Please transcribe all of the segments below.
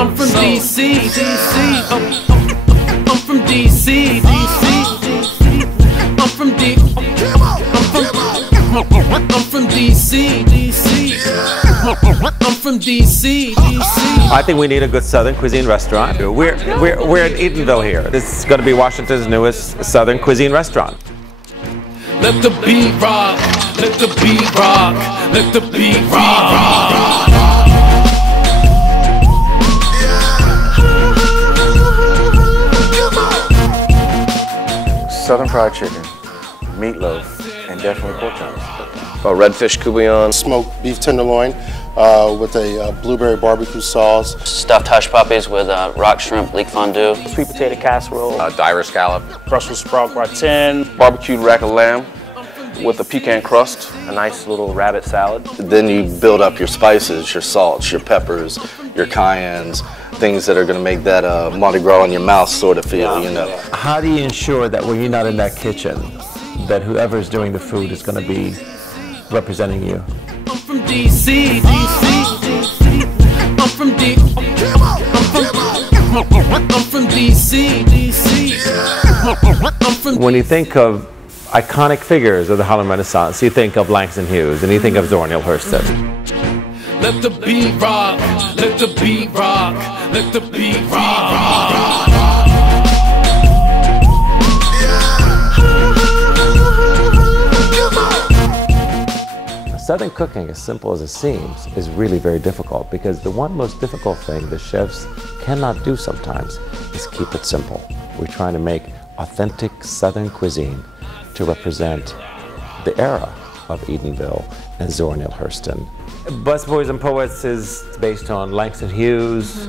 I'm from DC, DC. I'm from DC, DC. I'm from D. I'm from DC, DC. I'm from DC, DC. I think we need a good Southern cuisine restaurant. We're in Eatonville here. This is going to be Washington's newest Southern cuisine restaurant. Let the beat rock, let the beat rock, let the beat rock. Southern fried chicken, meatloaf, and definitely pork chops. Redfish courgouillon. Smoked beef tenderloin with a blueberry barbecue sauce. Stuffed hush puppies with rock shrimp leek fondue. Sweet potato casserole. Dire scallop. Brussels sprout gratin. Barbecued rack of lamb with a pecan crust. A nice little rabbit salad. Then you build up your spices, your salts, your peppers, your cayennes, things that are going to make that Mardi Gras in your mouth sort of feel, you know. How do you ensure that when you're not in that kitchen, that whoever's doing the food is going to be representing you? I'm from DC, DC. I'm from D. I'm from DC, DC. I'm from. When you think of iconic figures of the Harlem Renaissance, you think of Langston Hughes and you think of Zora Neale Hurston. Let the beat rock, let the beat rock, let the beat rock. Southern cooking, as simple as it seems, is really very difficult because the one most difficult thing the chefs cannot do sometimes is keep it simple. We're trying to make authentic Southern cuisine to represent the era of Eatonville and Zora Neale Hurston. Busboys and Poets is based on Langston Hughes,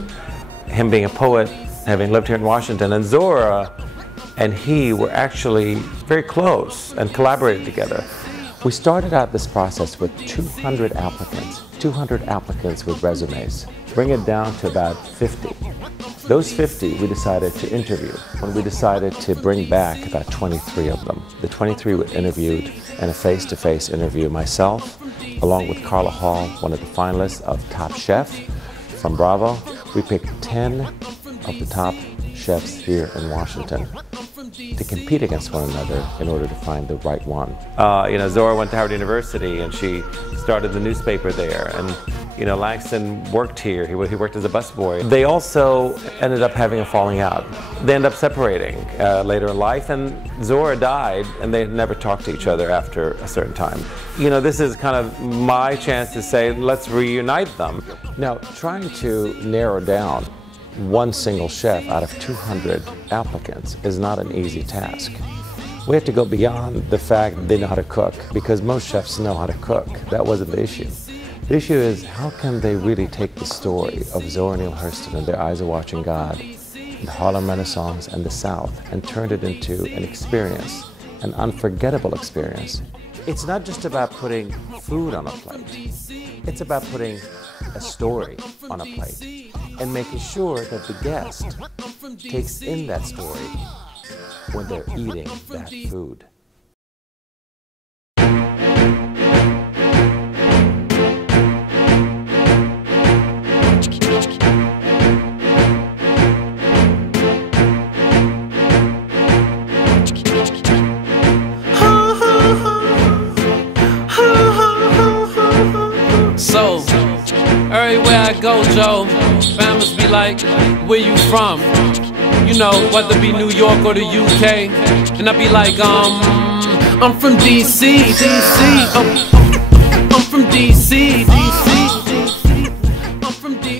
him being a poet, having lived here in Washington, and Zora and he were actually very close and collaborated together. We started out this process with 200 applicants with resumes. Bring it down to about 50. Those 50 we decided to interview. When we decided to bring back about 23 of them. The 23 were interviewed in a face-to-face interview. Myself, along with Carla Hall, one of the finalists of Top Chef from Bravo. We picked 10 of the top chefs here in Washington to compete against one another in order to find the right one. You know, Zora went to Howard University and she started the newspaper there, and you know, Langston worked here. He worked as a busboy. They also ended up having a falling out. They ended up separating later in life, and Zora died, and they never talked to each other after a certain time. You know, this is kind of my chance to say, let's reunite them. Now, trying to narrow down one single chef out of 200 applicants is not an easy task. We have to go beyond the fact that they know how to cook, because most chefs know how to cook. That wasn't the issue. The issue is, how can they really take the story of Zora Neale Hurston and Their Eyes Are Watching God, the Harlem Renaissance and the South, and turn it into an experience, an unforgettable experience. It's not just about putting food on a plate. It's about putting a story on a plate and making sure that the guest takes in that story when they're eating that food. So, everywhere I go, Joe, families be like, where you from? You know, whether it be New York or the UK. And I be like, I'm from DC, DC. I'm from DC, DC. I'm from D.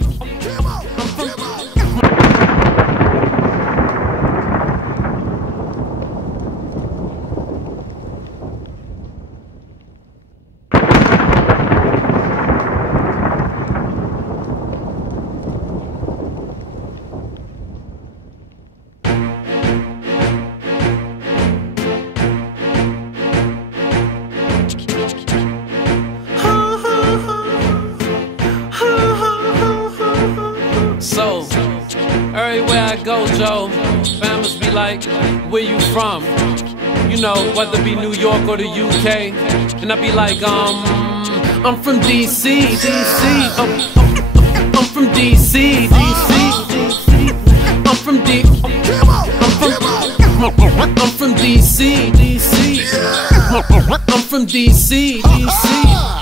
So, everywhere I go, Joe, families be like, where you from? You know, whether it be New York or the UK. And I be like, I'm from DC, DC. I'm from from DC, DC. I'm from D. I'm from DC, DC. I'm from DC, DC.